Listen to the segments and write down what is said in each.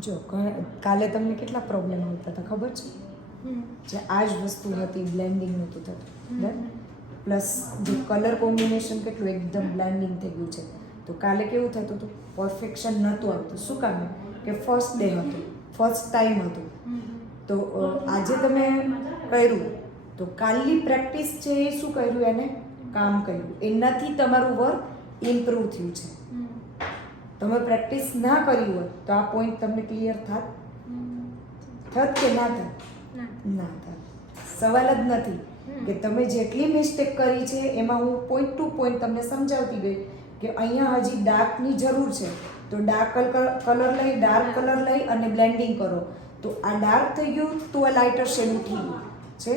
જો કાલે તમને કેટલા પ્રોબ્લેમ આવતા હતા ખબર છે? જે આ જ વસ્તુ હતી, બ્લેન્ડિંગ નહોતું થતું બરાબર, પ્લસ જે કલર કોમ્બિનેશન કેટલું એકદમ બ્લેન્ડિંગ થઈ ગયું છે. તો કાલે કેવું થતું હતું, પરફેક્શન નહોતું આવતું. શું કામ? કે ફર્સ્ટ ડે હતું, ફર્સ્ટ ટાઈમ હતું. તો આજે તમે કર્યું તો કાલની પ્રેક્ટિસ છે એ શું કર્યું, એને કામ કર્યું, એનાથી તમારું વર્ક ઇમ્પ્રૂવ થયું છે. તમે પ્રેક્ટિસ ના કરી હોય તો આ પોઈન્ટ તમને ક્લિયર થાત કે ના થાત? ના થાત. સવાલ જ નથી કે તમે જેટલી મિસ્ટેક કરી છે એમાં હું પોઈન્ટ ટુ પોઈન્ટ તમને સમજાવતી ગઈ કે અહીંયા હજી ડાર્કની જરૂર છે, તો ડાર્ક કલર લઈ, ડાર્ક કલર લઈ અને બ્લેન્ડિંગ કરો. તો આ ડાર્ક થઈ ગયું તો આ લાઇટર શેડ ઉઠી ગયું છે.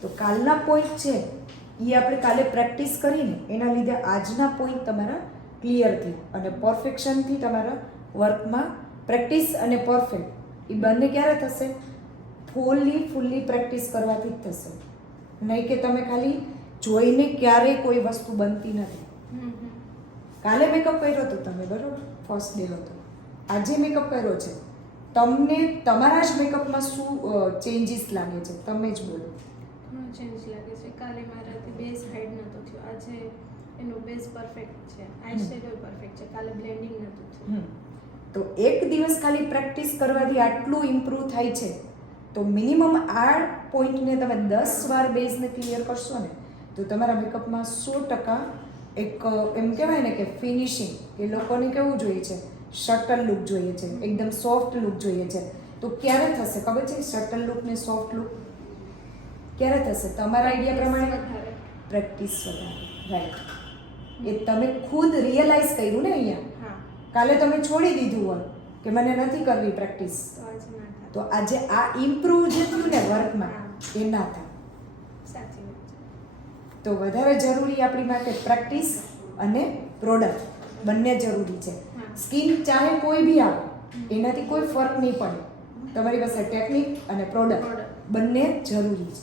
તો કાલના પોઈન્ટ છે એ આપણે કાલે પ્રેક્ટિસ કરીને એના લીધે આજના પોઈન્ટ તમારા ક્લિયર થઈ અને પરફેક્શનથી તમારા વર્કમાં પ્રેક્ટિસ અને પરફેક્ટ એ બંને ક્યારે થશે? ફૂલ્લી પ્રેક્ટિસ કરવાથી જ થશે. નહીં કે તમે ખાલી જોઈને ક્યારેય કોઈ વસ્તુ બનતી નથી. કાલે મેકઅપ કર્યો હતો તમે બરોબર, ફર્સ્ટ ડે હતો. આજે મેકઅપ કર્યો છે, તમને તમારા જ મેકઅપમાં શું ચેન્જીસ લાગે છે? તમે જ બોલો. ચેન્જ લાગે છે. કાલે મારાથી બેઝ હાઈડ નહોતો થયો, આજે એનો બેઝ પરફેક્ટ છે, આઈ શેડો પરફેક્ટ છે. કાલે બ્લેન્ડિંગ નહોતું થયું. તો એક દિવસ ખાલી પ્રેક્ટિસ કરવાથી આટલું ઇમ્પ્રૂવ થાય છે. તો મિનિમમ આ પોઈન્ટને તમે 10 વાર બેઝને ક્લિયર કરશો ને તો તમારા મેકઅપમાં 100% એક એમ કહેવાય ને કે ફિનિશિંગ, એ લોકોને કેવું જોઈએ છે, શટલ લુક જોઈએ છે, એકદમ સોફ્ટ લુક જોઈએ છે. તો ક્યારે થશે ખબર છે? શટલ લુક ને સોફ્ટ લુક ક્યારે થશે? તમારા આઈડિયા પ્રમાણે પ્રેક્ટિસ વધારે. રાઈટ. એ તમે ખુદ રિયલાઇઝ કર્યું ને અહીંયા. કાલે તમે છોડી દીધું હોય કે મને નથી કરવી પ્રેક્ટિસ, તો આજે આ ઇમ્પ્રૂવ જે થયું ને વર્કમાં એ ના થાય. સાચી વાત છે. તો વધારે જરૂરી આપણી માટે પ્રેક્ટિસ અને પ્રોડક્ટ બંને જરૂરી છે. સ્કિન ચાહે કોઈ બી આવે એનાથી કોઈ ફરક નહીં પડે. તમારી પાસે ટેકનિક અને પ્રોડક્ટ બંને જરૂરી છે.